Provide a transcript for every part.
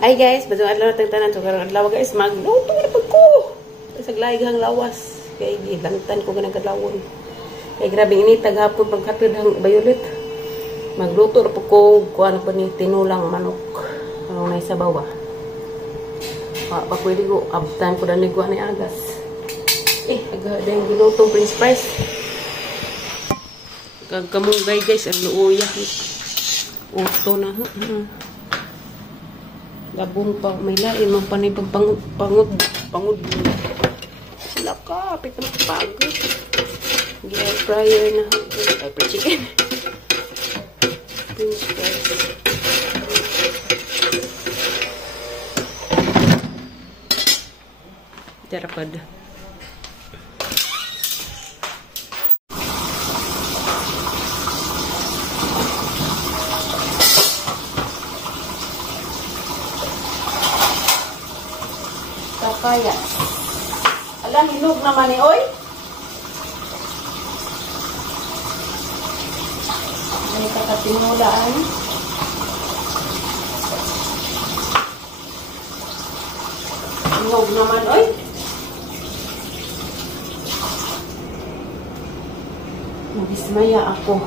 Ay guys, badong adlaw tagtanan so karong adlaw guys magluto na pud ko. Sa glaygang lawas kay gilangtan ko ganang kadlawon. Kay grabe init taghapon paghatod hang Violet. Magluto na pud ko kuan pa ni tinulang manok. Ano na sa bawa. Pa pwede ko abtan ko dani ko ani agas. Aga dang giluto French fries. Kamunggay guys ang luuya. Usto na ha. Labong pa may lain man panay pangud wala ka apit na pagod air fryer na pepper chicken French fries terapad kaya. Alam, hinog naman ni oy. May kakatinulaan. Hinog naman oy. Nabismaya ako.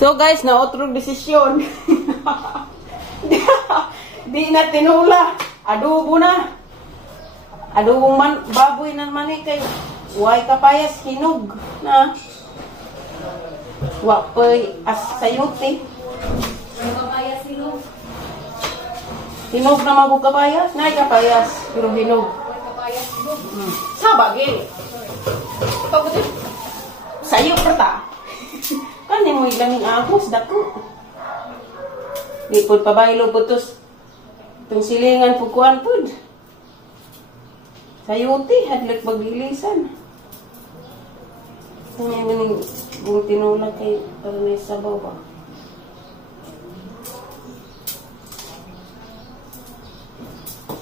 So guys, na-otrong desisyon. Di na tinula. Adobo na. Adobong man, baboy na naman kay way kapayas hinog na. Wapoy as sayote. Kapayas hinog. Hinog na mabu kapayas, na kapayas pero hinog. Kapayas hinog. Sabagil. Pagod. Sayo perta. Kani mo ilaming agos dako. Di pud pabaylo putos. Tung silingan pukuan pud. Sayuti, hadlak magilisan. Ngayon yung tinulak kay para na sa baba.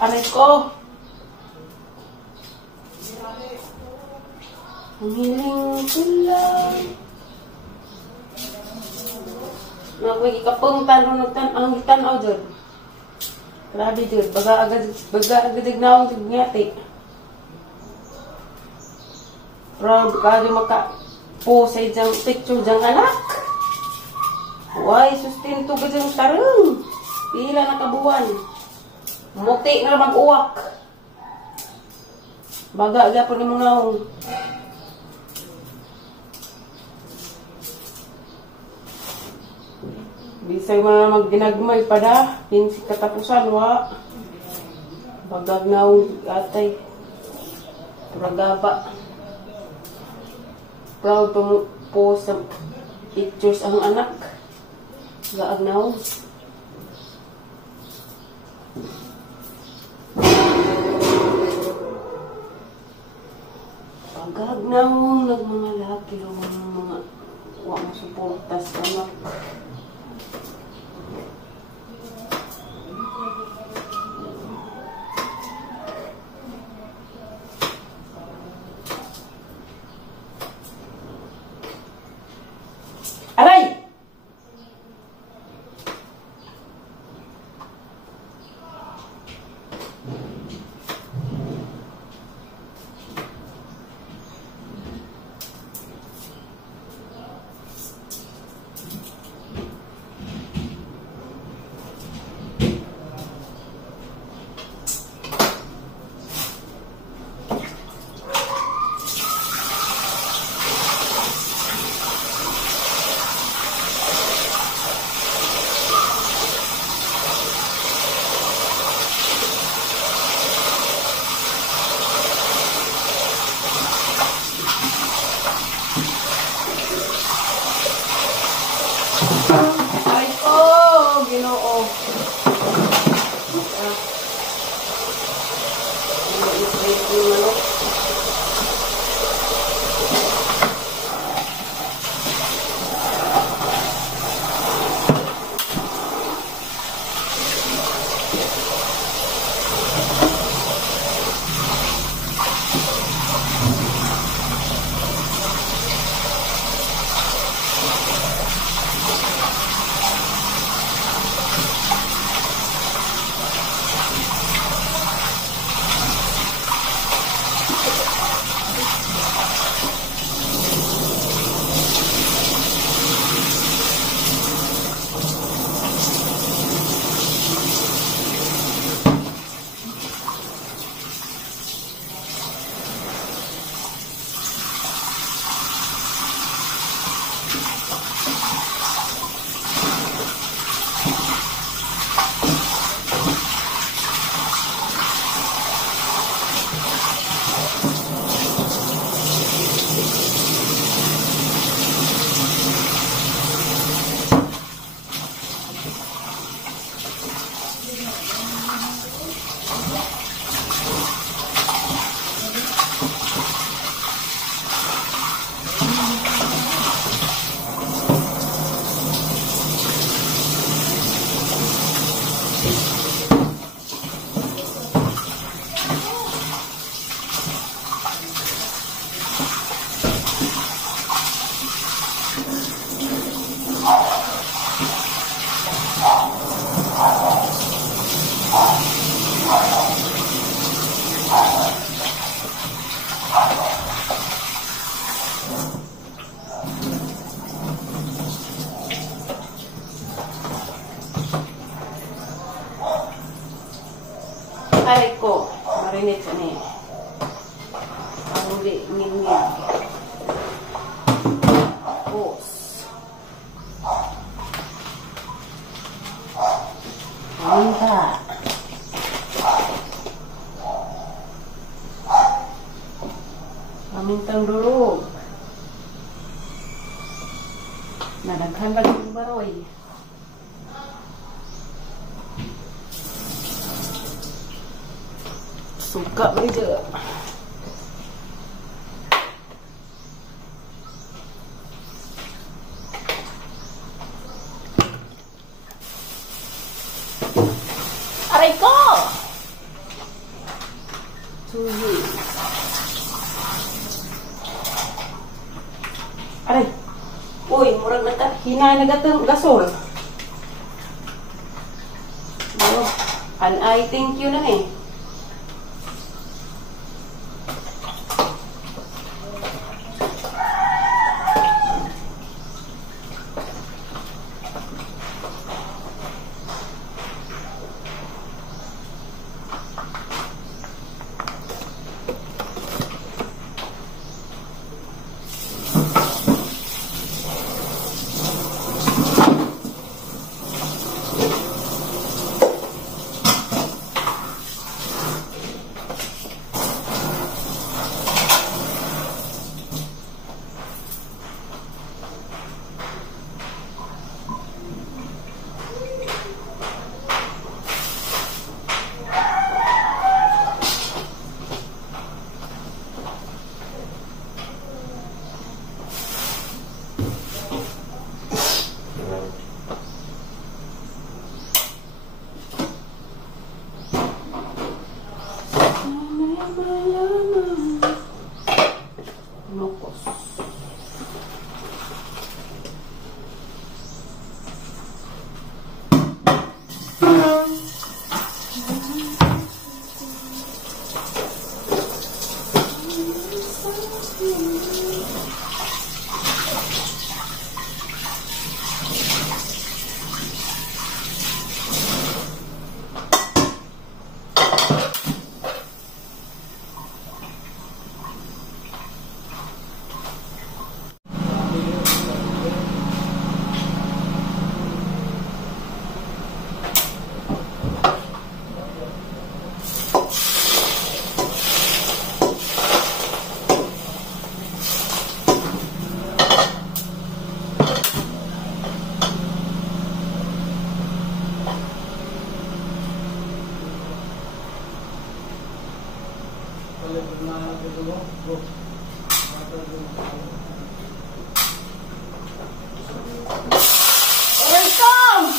Aray ko. Ang hiling tulay. Nagwagi kapong tanong ang tanaw dyan. Grabe dyan. Baga agad ignawang tignyati. Proud ka di maka-post sa isang picture diyang anak. Why, sustento ka diyang tarong. Pila na kabuwan. Muti na mag-uwak. Baga agapon ni mga ngaong. Bisay mga magginagmay pa da. Pinsi katapusan, wa. Bagag ngaong atay. Turagaba. Proud po sa pictures ang anak. Gaagnaw. Pagagnaw ng mga laki o mga wang suportas anak. Aray! Ay ko, Ginoo. Aray ko. Marinate siya niya. Panguli, ngin-ngin. Tapos. Paminta. Pamintang durog. Nadaghan lagi yung baroy. Suka ba dyan? Aray ko! Suhi. Aray! Uy, murag hinay na gatang gasol. Oh, I thank you na eh. Welcome.